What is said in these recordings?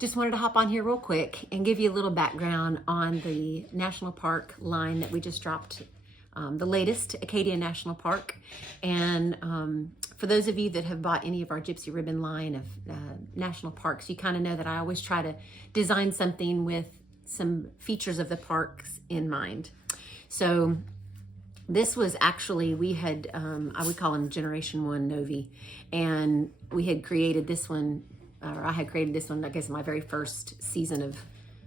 Just wanted to hop on here real quick and give you a little background on the national park line that we just dropped, the latest Acadia National Park. And for those of you that have bought any of our Gypsy Ribbon line of national parks, you kind of know that I always try to design something with some features of the parks in mind. So this was actually, we had, I would call him Generation 1 Novi, and we had created this one, or I had created this one, I guess, my very first season of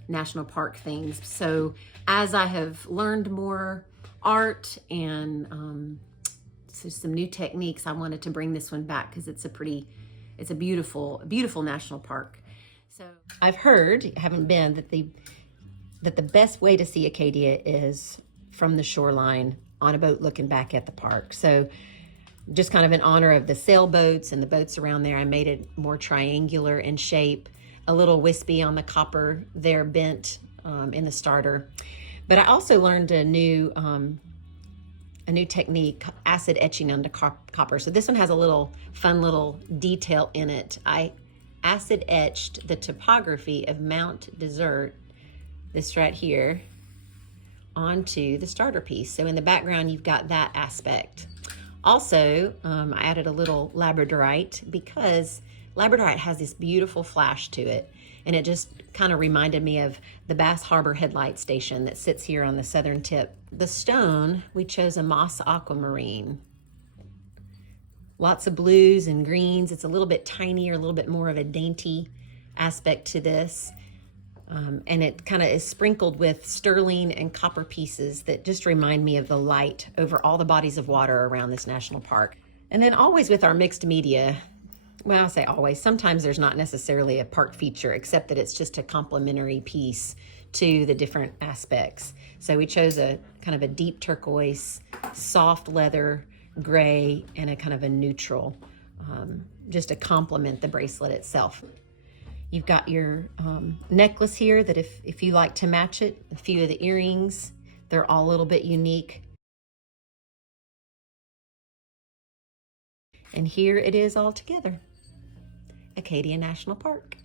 national park things. So as I have learned more art and so some new techniques, I wanted to bring this one back because it's a beautiful national park. So I've heard, haven't been, that the best way to see Acadia is from the shoreline on a boat looking back at the park. So just kind of in honor of the sailboats and the boats around there, I made it more triangular in shape, a little wispy on the copper there bent in the starter. But I also learned a new technique, acid etching onto copper. So this one has a fun little detail in it. I acid etched the topography of Mount Desert, this right here, onto the starter piece. So in the background, you've got that aspect. Also, I added a little labradorite because labradorite has this beautiful flash to it. And it just kind of reminded me of the Bass Harbor Headlight Station that sits here on the southern tip. The stone, we chose a moss aquamarine. Lots of blues and greens. It's a little bit tinier, a little bit more of a dainty aspect to this. And it kind of is sprinkled with sterling and copper pieces that just remind me of the light over all the bodies of water around this national park. And then always with our mixed media, well, I say always, sometimes there's not necessarily a park feature, except that it's just a complementary piece to the different aspects. So we chose a kind of a deep turquoise, soft leather, gray, and a kind of a neutral, just to complement the bracelet itself. You've got your necklace here that if you like to match it, a few of the earrings, they're all a little bit unique. And here it is all together. Acadia National Park.